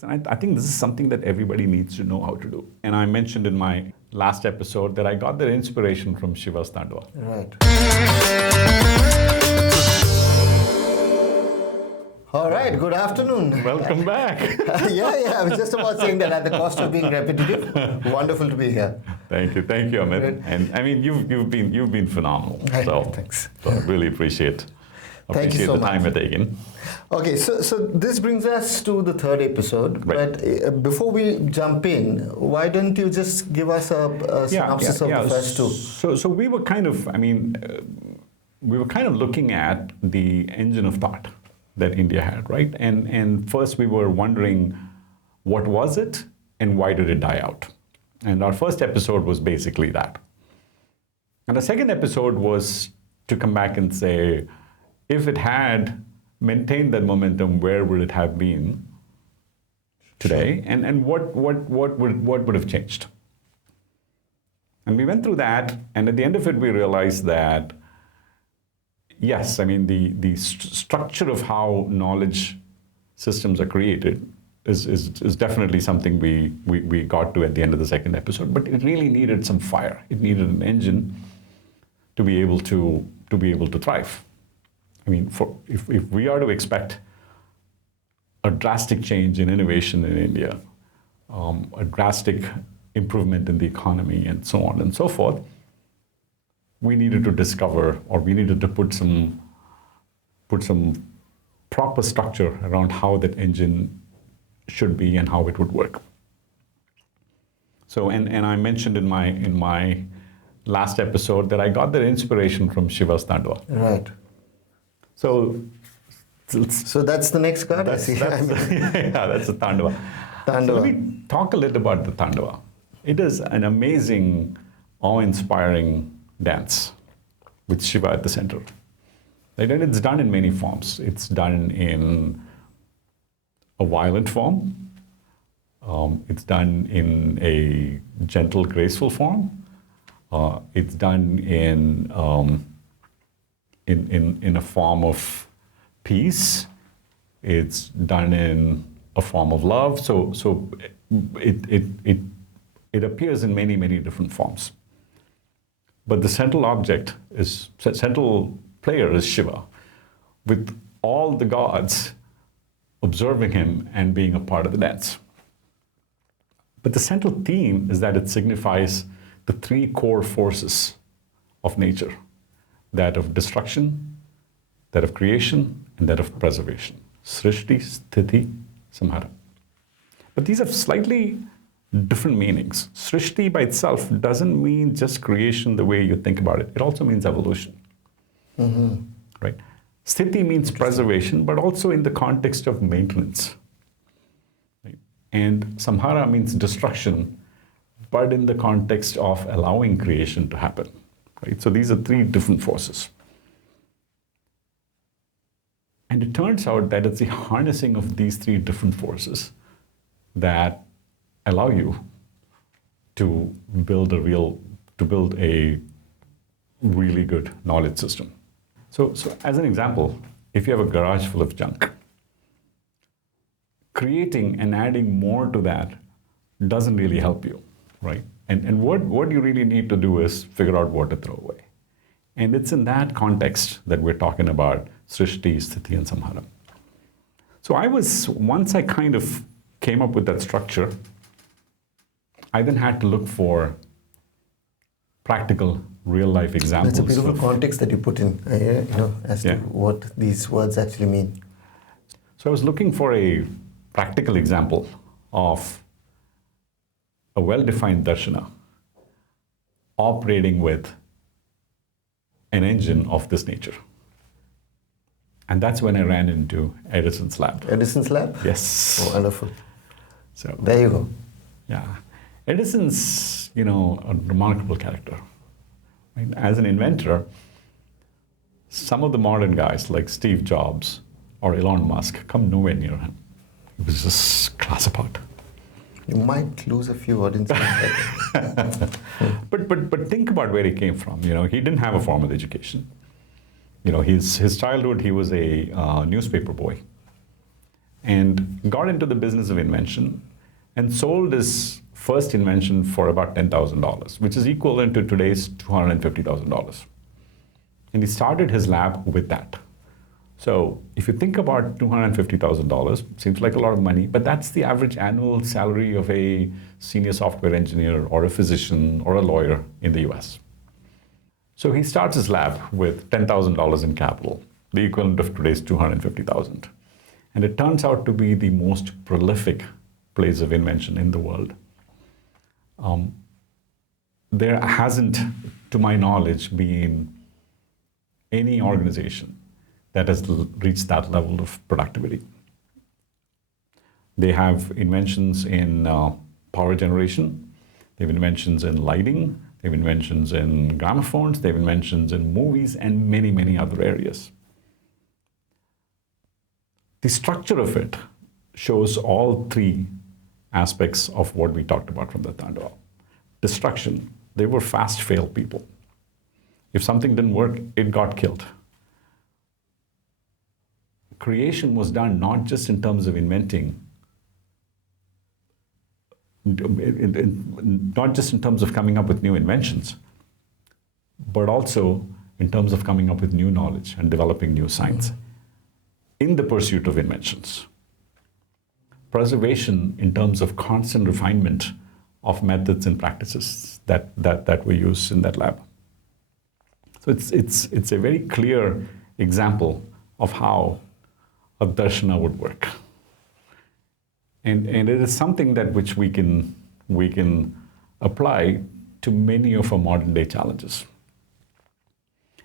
And I think this is something that everybody needs to know how to do. And I mentioned in my last episode that I got that inspiration from Siva Tandava. Right. All right, good afternoon. Welcome back. Yeah, I was just about saying that at the cost of being repetitive. Wonderful to be here. Thank you, Amit. Great. And I mean, you've been phenomenal. Thanks. So I really appreciate Thank you so the time much. you're taking. Okay, so this brings us to the third episode. Right. But before we jump in, why don't you just give us a synopsis of the first two? So we were kind of, looking at the engine of thought that India had, right? And first we were wondering, what was it and why did it die out? And our first episode was basically that. And the second episode was to come back and say, if it had maintained that momentum, where would it have been today? And what would have changed? And we went through that, and at the end of it, we realized that, yes, I mean, the structure of how knowledge systems are created is definitely something we got to at the end of the second episode, but it really needed some fire. It needed an engine to be able to thrive. I mean, if we are to expect a drastic change in innovation in India, a drastic improvement in the economy, and so on and so forth, we needed to discover, or we needed to put some proper structure around how that engine should be and how it would work. So, and I mentioned in my last episode that I got that inspiration from Siva Tandava. Right. So that's the next card. that's the Tandava. Tandava. So let me talk a little about the Tandava. It is an amazing, awe-inspiring dance with Shiva at the center. And it's done in many forms. It's done in a violent form. It's done in a gentle, graceful form. It's done in a form of peace. It's done in a form of love. So it appears in many different forms. But the central player is Shiva, with all the gods observing him and being a part of the dance. But the central theme is that it signifies the three core forces of nature: that of destruction, that of creation, and that of preservation. Srishti, Sthiti, Samhara. But these have slightly different meanings. Srishti by itself doesn't mean just creation the way you think about it. It also means evolution. Mm-hmm. Right? Sthiti means preservation, but also in the context of maintenance. Right? And Samhara means destruction, but in the context of allowing creation to happen. Right? So these are three different forces. And it turns out that it's the harnessing of these three different forces that allow you to build a really good knowledge system. So as an example, if you have a garage full of junk, creating and adding more to that doesn't really help you, right? And what you really need to do is figure out what to throw away. And it's in that context that we're talking about Srishti, Sthiti, and Samhara. So once I kind of came up with that structure, I then had to look for practical, real-life examples. That's a beautiful context that you put in, as to what these words actually mean. So I was looking for a practical example of a well-defined darshana operating with an engine of this nature. And that's when I ran into Edison's lab. Edison's lab? Yes. Oh, wonderful. So there you go. Yeah. Edison's, a remarkable character. Right? As an inventor, some of the modern guys like Steve Jobs or Elon Musk come nowhere near him. He was just class apart. You might lose a few audiences. But think about where he came from. He didn't have a formal education. His childhood, he was a newspaper boy. and got into the business of invention and sold his first invention for about $10,000, which is equivalent to today's $250,000. And he started his lab with that. So if you think about $250,000, seems like a lot of money, but that's the average annual salary of a senior software engineer or a physician or a lawyer in the US. So he starts his lab with $10,000 in capital, the equivalent of today's $250,000. And it turns out to be the most prolific place of invention in the world. There hasn't, to my knowledge, been any organization that has reached that level of productivity. They have inventions in power generation, they have inventions in lighting, they have inventions in gramophones, they have inventions in movies, and many, many other areas. The structure of it shows all three aspects of what we talked about from the Tandava. Destruction, they were fast fail people. If something didn't work, it got killed. Creation was done not just in terms of inventing, not just in terms of coming up with new inventions, but also in terms of coming up with new knowledge and developing new science in the pursuit of inventions. Preservation in terms of constant refinement of methods and practices that we use in that lab. So it's a very clear example of how a darshana would work. And it is something that which we can apply to many of our modern day challenges.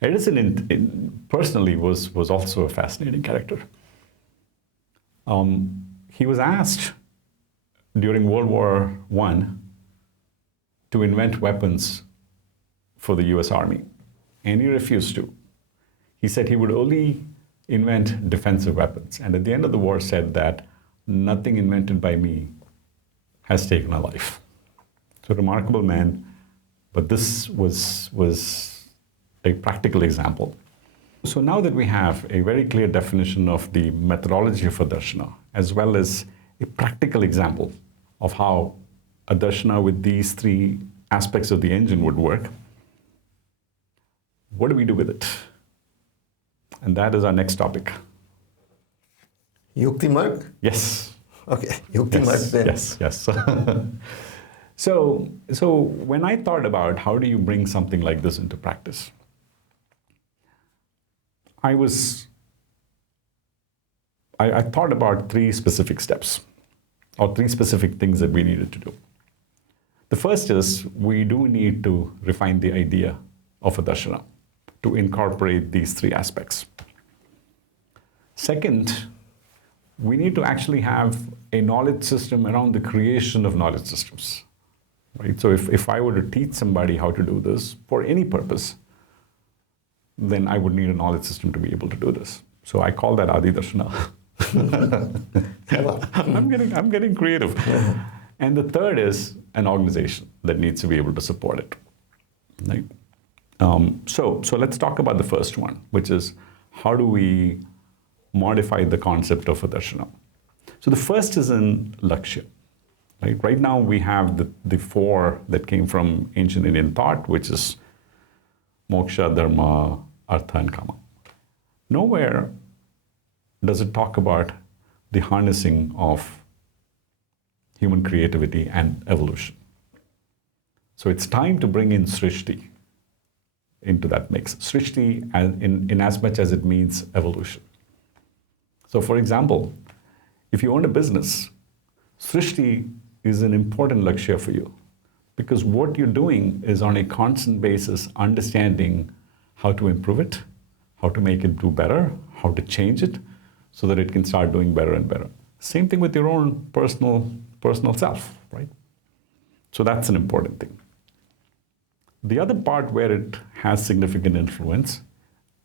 Edison personally was also a fascinating character. He was asked during World War I to invent weapons for the US Army, and he refused to. He said he would only invent defensive weapons, and at the end of the war said that nothing invented by me has taken a life. So, remarkable man, but this was a practical example. So now that we have a very clear definition of the methodology of a darshana, as well as a practical example of how a darshana with these three aspects of the engine would work, what do we do with it? And that is our next topic. YuktiMarg? Yes. Okay, YuktiMarg then. Yes. So when I thought about how do you bring something like this into practice, I thought about three specific steps, or three specific things that we needed to do. The first is we do need to refine the idea of a darshana to incorporate these three aspects. Second, we need to actually have a knowledge system around the creation of knowledge systems. Right? So if I were to teach somebody how to do this for any purpose, then I would need a knowledge system to be able to do this. So I call that Adi Darshana. I'm getting creative. And the third is an organization that needs to be able to support it. Right? So let's talk about the first one, which is how do we modify the concept of a darshana? So the first is in Lakshya. Right now we have the four that came from ancient Indian thought, which is moksha, dharma, artha, and kama. Nowhere does it talk about the harnessing of human creativity and evolution. So it's time to bring in Srishti into that mix. Srishti in as much as it means evolution. So for example, if you own a business, Srishti is an important lakshya for you, because what you're doing is on a constant basis understanding how to improve it, how to make it do better, how to change it so that it can start doing better and better. Same thing with your own personal self, right? So that's an important thing. The other part where it has significant influence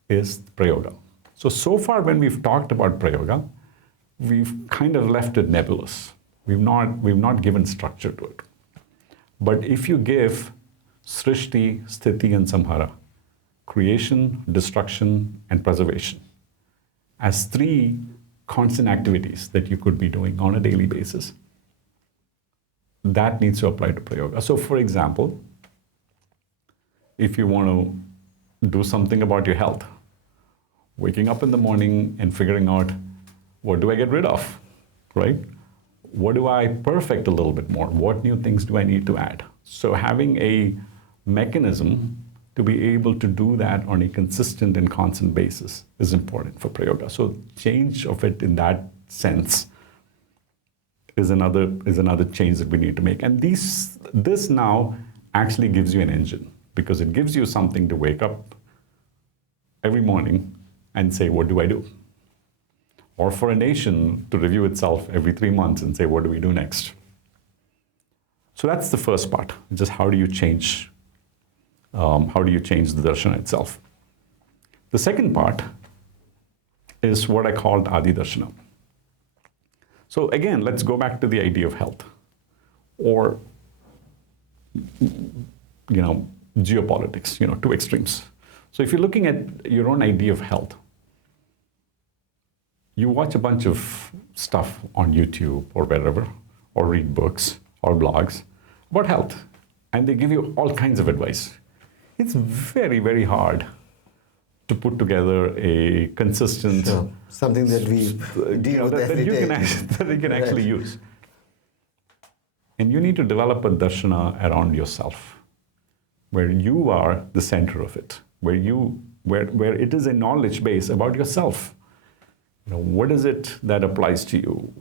is prayoga. So far when we've talked about prayoga, we've kind of left it nebulous. We've not given structure to it. But if you give Srishti, Sthiti, and Samhara, creation, destruction, and preservation, as three constant activities that you could be doing on a daily basis. That needs to apply to prayoga. So for example, if you want to do something about your health, waking up in the morning and figuring out, what do I get rid of, right? What do I perfect a little bit more? What new things do I need to add? So having a mechanism to be able to do that on a consistent and constant basis is important for prayoga. So change of it in that sense is another change that we need to make. And this now actually gives you an engine, because it gives you something to wake up every morning and say, what do I do? Or for a nation to review itself every 3 months and say, what do we do next? So that's the first part, just how do you change the darshana itself. The second part is what I called Adi Darshana. So again, let's go back to the idea of health, or geopolitics, two extremes. So if you're looking at your own idea of health, you watch a bunch of stuff on YouTube or wherever, or read books or blogs about health, and they give you all kinds of advice. It's very, very hard to put together a consistent... Sure. Something that we deal with every day. That you can actually use. And you need to develop a darshana around yourself, where you are the center of it, where it is a knowledge base about yourself. What is it that applies to you?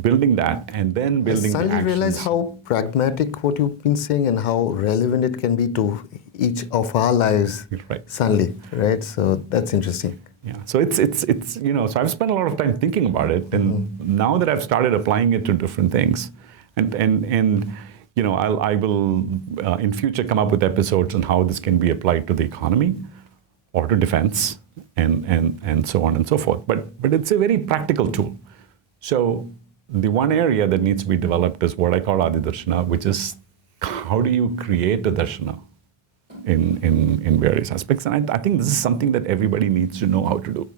Building that, and then building the actions. I suddenly realize how pragmatic what you've been saying and how relevant it can be to each of our lives. Right. Suddenly, right? So that's interesting. Yeah. So it's so I've spent a lot of time thinking about it, and now that I've started applying it to different things, and I will in future come up with episodes on how this can be applied to the economy or to defense and so on and so forth. But it's a very practical tool. So the one area that needs to be developed is what I call Adi Darshana, which is how do you create a darshana in various aspects. And I think this is something that everybody needs to know how to do.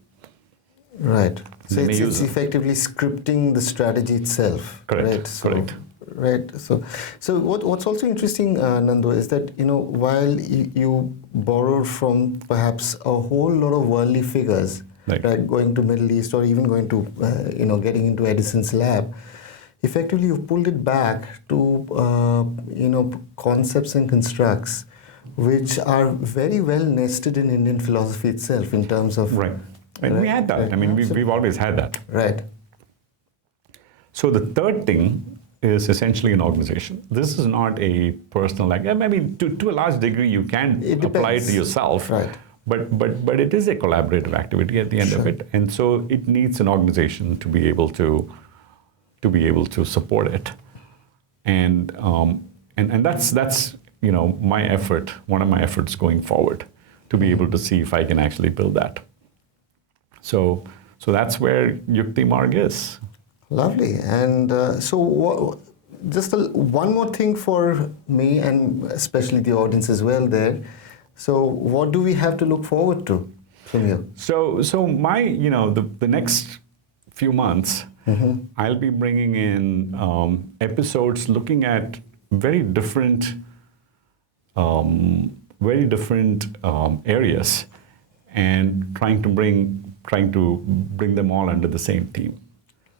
Right. So it's effectively scripting the strategy itself. Correct. Right? So, correct. Right. So what's also interesting, Nando, is that while you borrowed from perhaps a whole lot of worldly figures, right, going to Middle East or even going to getting into Edison's lab, effectively you've pulled it back to concepts and constructs which are very well nested in Indian philosophy itself in terms of right. And we had that. Right. I mean, we've always had that. Right. So the third thing is essentially an organization. This is not a personal, to a large degree you can apply it to yourself, right. but it is a collaborative activity at the end of it, and so it needs an organization to be able to support it, and that's my effort, one of my efforts going forward, to be able to see if I can actually build that. So that's where YuktiMarg is. Lovely. And one more thing for me and especially the audience as well there. So what do we have to look forward to from you? So my, the next few months, I'll be bringing in episodes looking at very different areas, and trying to bring them all under the same theme.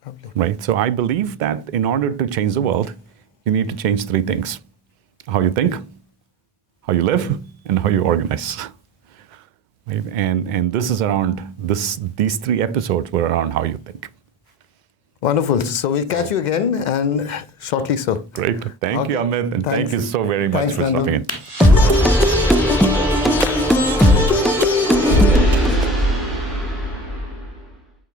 Lovely. Right. So I believe that in order to change the world, you need to change three things: how you think, how you live, and how you organize. Right? And this is around these three episodes were around how you think. Wonderful. So we'll catch you again, and shortly so. Great. Thank you, Amit, and thank you so very much for stopping in.